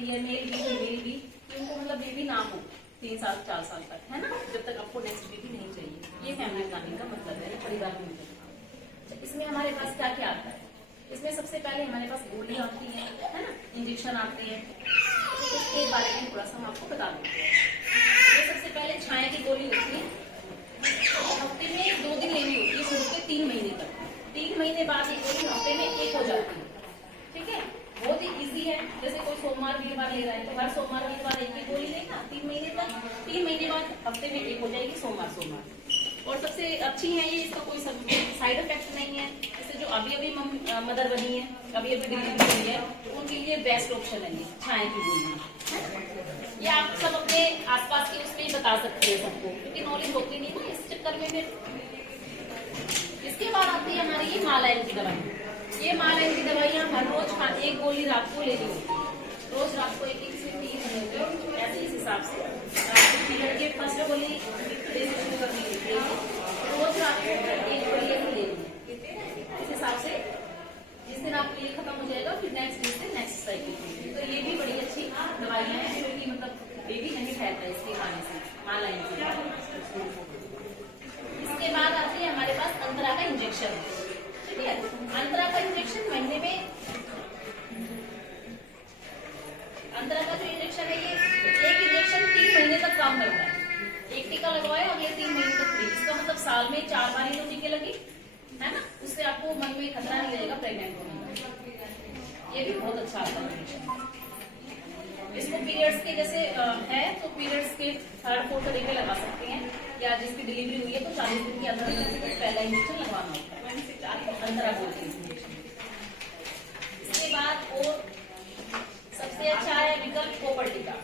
सकती है, मेल भी फीमेल भी, कि उनको मतलब बेबी ना हो 3 साल 4 साल तक, है ना, जब तक आपको नेक्स्ट बेबी नहीं चाहिए। ये फैमिली प्लानिंग का मतलब है, परिवार में मतलब। इसमें हमारे पास क्या क्या आता है? इसमें सबसे पहले हमारे पास गोलियां आती हैं, है ना, इंजेक्शन आते हैं, तो इसके बारे में थोड़ा सा हम आपको बता देंगे। ये सबसे पहले छाया की गोली होती है, हफ्ते में 2 दिन लेनी होती है, शुरू के 3 महीने तक। 3 महीने बाद ये गोली हफ्ते में 1 हो जाती है, ठीक है। बहुत ही इजी है, जैसे कोई सोमवार वीरवार ले रहा है तो हर सोमवार वीरवार 1 गोली लेगा 3 महीने तक, 3 महीने बाद हफ्ते में 1 हो जाएगी सोमवार सोमवार। और सबसे अच्छी है ये, इसका कोई साइड इफेक्ट नहीं है। जैसे जो अभी अभी मदर बनी है, अभी अभी डिलीवरी हुई है, तो उनके लिए बेस्ट ऑप्शन है ये छाया की गोली। ये आप सब अपने आसपास के उसमें ही बता सकते हैं सबको, क्योंकि नॉलेज होती नहीं ना इस चक्कर में फिर। इसके बाद आती है हमारी ये मालाइन की दवाई। ये मालाइन की दवाइयाँ हर रोज 1 गोली रात को लेनी होती है, रोज रात को 1 से 3 मिनट ऐसे इस हिसाब से पीरियड के फर्स्ट गोली शुरू करनी होती है, रोज रात को 1 गोली ऐसे लेनी है। इस हिसाब से जिस दिन आपको ये खत्म हो जाएगा फिर नेक्स्ट दिन से नेक्स्ट साइकिल। तो ये भी बड़ी अच्छी दवाइयाँ हैं, जो कि मतलब बेबी नहीं फैलता है इसके खाने से, मालाइन से। इसके बाद आती है हमारे पास अंतरा का इंजेक्शन, ठीक है। अंतरा का इंजेक्शन महीने में, अंतरा का जो इंजेक्शन है ये एक इंजेक्शन 3 महीने तक काम करता है। एक टीका लगवाया और ये 3 महीने तक फ्री। इसका मतलब साल में 4 बार ये टीके लगे, है ना, उससे आपको मन में खतरा नहीं रहेगा प्रेग्नेंट होने का। ये भी बहुत अच्छा आता है इंजेक्शन। इसको पीरियड्स के जैसे है तो पीरियड्स के 3rd 4th तरीके लगा सकते हैं, या जिसकी डिलीवरी हुई है तो 40 दिन के अंदर पहला इंजेक्शन लगवाना होता है, अंतरा बोलते हैं इंजेक्शन। इसके बाद और सबसे अच्छा है विकल्प कोपर टीका।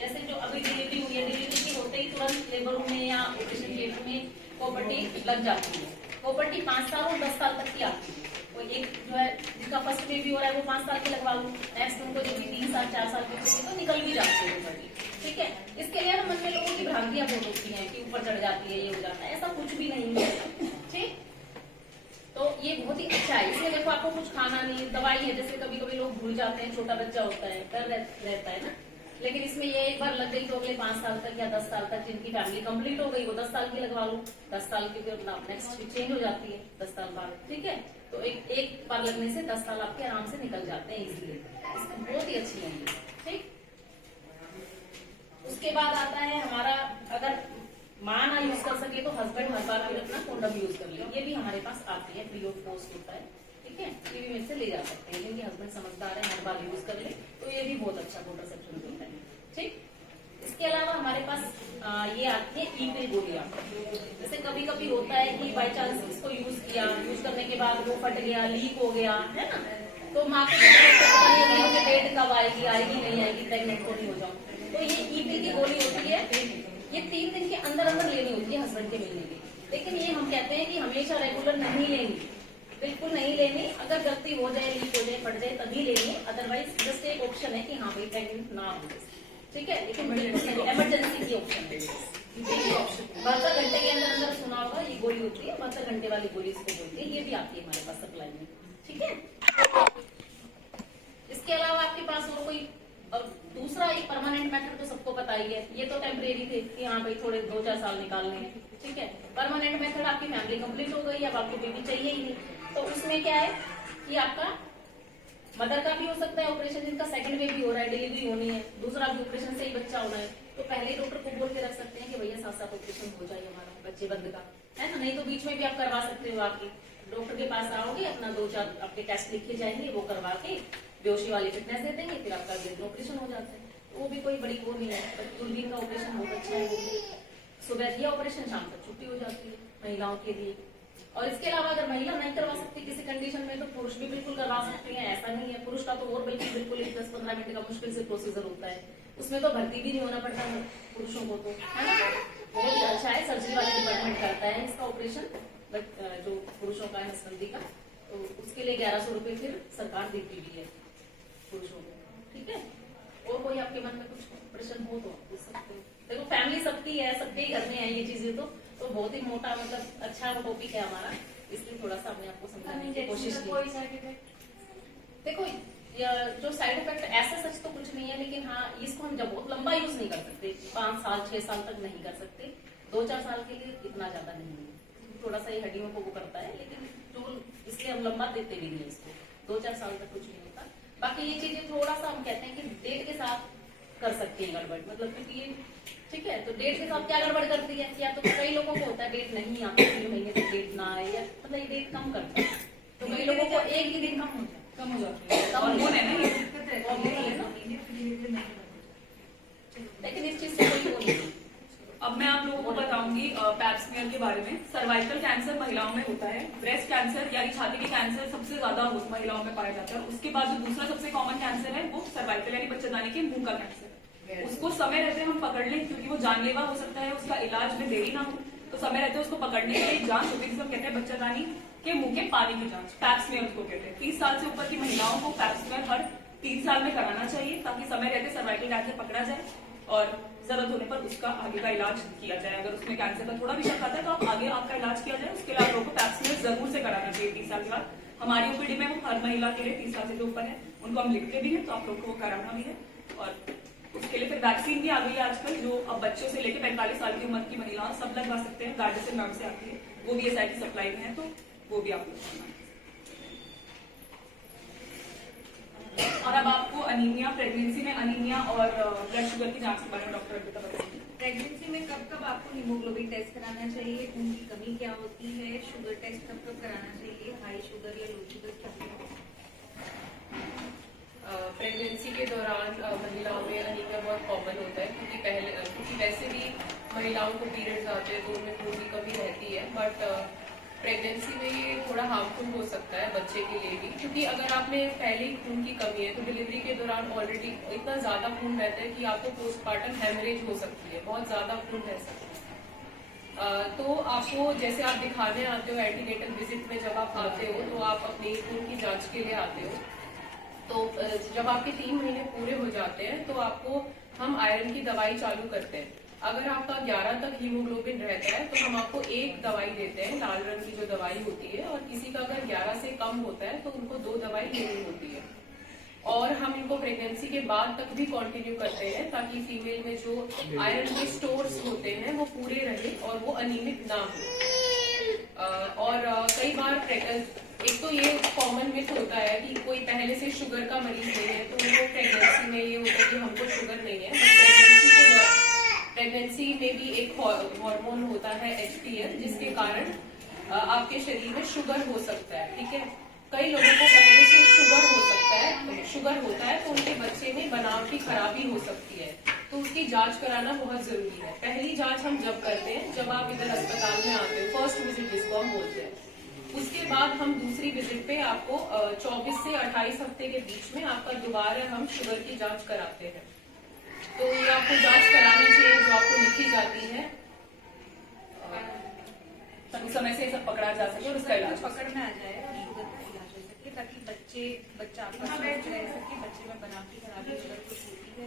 जैसे जो अभी डिलीवरी हुई है, डिलीवरी की होते ही तुरंत लेबर रूम में या ऑपरेशन थिएटर में कोपर टी लग जाती है। कोपर टी 5 साल और 10 साल तक की आती है। कोई एक जो है जिसका फर्स्ट बेबी हो रहा है वो 5 साल की लगवा लो, नेक्स्ट उनको जब भी 3 साल 4 साल की होती है तो निकल भी जाती है कोपर टी, ठीक है। इसके लिए मन में लोगों की भ्रांतियां बहुत होती हैं कि ऊपर चढ़ जाती है, ये हो जाता है, ऐसा कुछ भी नहीं है, ठीक। तो ये बहुत ही अच्छा है। इसमें देखो आपको कुछ खाना नहीं, दवाई है, जैसे कभी कभी लोग भूल जाते हैं, छोटा बच्चा होता है, डर रहता है ना, लेकिन इसमें ये एक बार लग गई तो अगले 5 साल तक या 10 साल तक जिनकी फैमिली कंप्लीट हो गई वो 10 साल की लगवा लो, 10 साल की फिर नेक्स्ट चेंज हो जाती है 10 साल बाद, ठीक है। तो एक बार लगने से 10 साल आपके आराम से निकल जाते हैं इजीली। इसमें बहुत ही अच्छी है, ठीक। उसके बाद आता है हमारा, अगर माँ ना यूज कर सके तो हस्बैंड हर बार फिर अपना कोंडम यूज कर ले, ये भी हमारे पास आती है, फ्री ऑफ कॉस्ट होता है, ठीक है। ये भी मेरे से ले जा सकते हैं, क्योंकि हस्बैंड समझदार है, हर बार यूज कर ले, तो ये भी बहुत अच्छा कॉन्ट्रासेप्शन होता है, ठीक। इसके अलावा हमारे पास ये आती है ई-पिल गोलियां। जैसे कभी कभी होता है कि बाई चांस इसको यूज किया, यूज करने के बाद वो फट गया, लीक हो गया, है ना, तो माँ को डेट कब आएगी, आएगी नहीं आएगी, प्रेग्नेंट तो नहीं हो जाऊँ, तो ये ई-पिल की गोली होती है, ये 3 दिन के अंदर अंदर लेनी होती है हस्बैंड के मिलने की। लेकिन ये हम कहते हैं कि हमेशा रेगुलर नहीं लेनी, बिल्कुल नहीं लेनी। अगर गलती हो जाए, लीक हो जाए, फट जाए तभी लेनी, अदरवाइज जस्ट एक ऑप्शन है कि हाँ भाई प्रेग्नेंट ना हो, ठीक है। लेकिन इमरजेंसी की ऑप्शन है, 72 घंटे के अंदर अंदर सुना होगा, ये गोली होती है 72 घंटे वाली गोली इसको बोलती है, ये भी आती है हमारे पास सप्लाई में, ठीक है। इसके अलावा आपके पास और कोई दूसरा एक परमानेंट मेथड तो सबको पता ही है, ये तो टेम्परेरी थे कि हाँ भाई थोड़े 2-4 साल निकालने हैं, ठीक है। परमानेंट मेथड आपकी फैमिली कंप्लीट हो गई, अब आपको बेबी चाहिए ही नहीं, तो उसमें क्या है कि आपका मदर का भी हो सकता है ऑपरेशन, जिनका सेकंड बेबी हो रहा है, डिलीवरी होनी है, दूसरा भी ऑपरेशन से ही बच्चा होना है, तो पहले ही डॉक्टर को बोल के रख सकते हैं कि भैया साथ साथ ऑपरेशन हो जाए हमारा बच्चे बंद का, है ना। नहीं तो बीच में भी आप करवा सकते हो, आपके डॉक्टर के पास आओगे, अपना 2-4 आपके टेस्ट लिखे जाएंगे, वो करवा के बेहोशी वाली फिटनेस दे देंगे, फिर आपका ऑपरेशन हो जाता है। तो वो भी कोई बड़ी वो नहीं है, दूरबीन का ऑपरेशन बहुत अच्छा है, सुबह दिया ऑपरेशन, शाम तक छुट्टी हो जाती है महिलाओं के लिए। और इसके अलावा अगर महिला नहीं करवा सकती किसी कंडीशन में, तो पुरुष भी बिल्कुल करवा सकते हैं, ऐसा नहीं है। पुरुष का तो और बल्कि बिल्कुल 10-15 मिनट का मुश्किल से प्रोसीजर होता है, उसमें तो भर्ती भी नहीं होना पड़ता है पुरुषों को, तो है ना, बहुत ही अच्छा है। सर्जरी वाले डिपार्टमेंट करता है इसका ऑपरेशन, बट जो पुरुषों का है हस्बैंडी का, तो उसके लिए 1100 रुपए फिर सरकार देती भी है पुरुषों को, ठीक है। और कोई आपके मन में कुछ प्रश्न हो तो पूछ सकते हो। देखो फैमिली सबकी है, सबके ही घर में है ये चीजें, तो बहुत ही मोटा मतलब अच्छा टॉपिक है हमारा, इसलिए थोड़ा सा हमने आपको समझाने की कोशिश की। देखो जो साइड इफेक्ट ऐसा सच तो कुछ नहीं है, लेकिन हाँ इसको हम जब बहुत लंबा यूज नहीं कर सकते, 5 साल 6 साल तक नहीं कर सकते, 2-4 साल के लिए इतना ज्यादा नहीं है, थोड़ा सा ये हड्डियों को वो करता है, लेकिन टूल इसलिए हम लंबा देते भी नहीं इसको, 2-4 साल तक कुछ नहीं होता। बाकी ये चीजें थोड़ा सा हम कहते हैं कि डेट के साथ कर सकते हैं गड़बड़, मतलब क्योंकि ये ठीक है, तो डेट के साथ क्या गड़बड़ करती है, या तो कई लोगों को होता है डेट नहीं आती 3 महीने तक डेट ना आए, या मतलब ये डेट कम करता है, तो कई लोगों को एक ही दिन कम हो जाती है, हार्मोन है ना ये दिक्कत है ना, लेकिन इस चीज से कोई वो नहीं। अब मैं आप लोगों को बताऊंगी पैप स्मीयर के बारे में। सर्वाइकल कैंसर महिलाओं में होता है, ब्रेस्ट कैंसर यानी छाती के कैंसर सबसे ज्यादा महिलाओं में पाया जाता है। उसके बाद जो दूसरा सबसे कॉमन कैंसर है वो सर्वाइकल यानी बच्चेदानी के मुंह का कैंसर है। उसको समय रहते हम पकड़ लें, क्योंकि वो जानलेवा हो सकता है, उसका इलाज में देरी ना हो, तो समय रहते उसको पकड़ने के लिए जांच होती है जिसे हम कहते हैं बच्चेदानी के मुंह के पानी की जांच, पैप स्मीयर उसको कहते हैं। 30 साल से ऊपर की महिलाओं को पैप स्मीयर हर 3 साल में कराना चाहिए, ताकि समय रहते सर्वाइकल कैंसर पकड़ा जाए और जरूरत होने पर उसका आगे का इलाज किया जाए। अगर उसमें कैंसर का थोड़ा भी शक आता है तो आप आगे आपका इलाज किया जाए। उसके लिए आप लोगों को पैप स्मीयर जरूर से कराना चाहिए 30 साल के बाद। हमारी ओपीडी में वो हर महिला के लिए 30 साल से जो ऊपर है उनको हम लिखते भी हैं, तो आप लोग को वो कराना भी है। और उसके लिए फिर वैक्सीन भी आ गई है आजकल, जो अब बच्चों से लेकर 45 साल की उम्र की महिलाओं सब लगवा सकते हैं, गार्डेसन नाम से आती है, वो भी एसआई की सप्लाई में है, तो वो भी आप लोग। और अब आपको अनीमिया, प्रेगनेंसी में अनीमिया और ब्लड शुगर की जांच के बारे में डॉक्टर अर्पिता बताएंगे। प्रेगनेंसी में कब कब आपको हीमोग्लोबिन टेस्ट कराना चाहिए, खून की कमी क्या होती है, शुगर टेस्ट कब कब कराना चाहिए, हाई शुगर या लो शुगर क्या होता है? प्रेगनेंसी के दौरान महिलाओं में अनीमिया बहुत कॉमन होता है, क्योंकि वैसे भी महिलाओं को पीरियड्स आते हैं तो उनमें खून की कमी रहती है, बट प्रेगनेंसी में ये थोड़ा हार्मफुल हो सकता है बच्चे के लिए भी, क्योंकि अगर आप में पहले ही खून की कमी है तो डिलीवरी के दौरान ऑलरेडी इतना ज्यादा खून रहता है कि आपको पोस्टमार्टम हेमरेज हो सकती है, बहुत ज्यादा खून रह सकता है। तो आपको जैसे आप दिखाने आते हो एंटीनेटल विजिट में, जब आप आते हो तो आप अपनी खून की जांच के लिए आते हो, तो जब आपके 3 महीने पूरे हो जाते हैं तो आपको हम आयरन की दवाई चालू करते हैं। अगर आपका 11 तक हीमोग्लोबिन रहता है तो हम आपको एक दवाई देते हैं, लाल रंग की जो दवाई होती है, और किसी का अगर 11 से कम होता है तो उनको 2 दवाई लेनी होती है। और हम इनको प्रेगनेंसी के बाद तक भी कंटिन्यू करते हैं, ताकि फीमेल में जो आयरन के स्टोर्स होते हैं वो पूरे रहे और वो अनियमित ना हो। और कई बार एक तो ये कॉमन मिथ होता है कि कोई पहले से शुगर का मरीज नहीं है तो उनको प्रेगनेंसी में ये होता है कि हमको शुगर नहीं है, बट प्रेगनेंसी में भी एक हार्मोन होता है HPL, जिसके कारण आपके शरीर में शुगर हो सकता है। ठीक है, कई लोगों को पहले से शुगर हो सकता है, शुगर होता है तो उनके बच्चे में बनावटी खराबी हो सकती है, तो उसकी जांच कराना बहुत जरूरी है। पहली जांच हम जब करते हैं जब आप इधर अस्पताल में आते हो, फर्स्ट विजिट जिसको हम बोलते हैं, उसके बाद हम दूसरी विजिट पे आपको 24 से 28 हफ्ते के बीच में आपका दोबारा हम शुगर की जांच कराते हैं। तो ये आपको जांच करानी चाहिए जो आपको लिखी जाती है, उस समय से सब पकड़ा जा सके और उसका इलाज पकड़ में आ जाए और शुगर का इलाज हो सके, ताकि बच्चा आपका स्वस्थ रह सके। बच्चे में बनावटी खराबी अगर कुछ होती है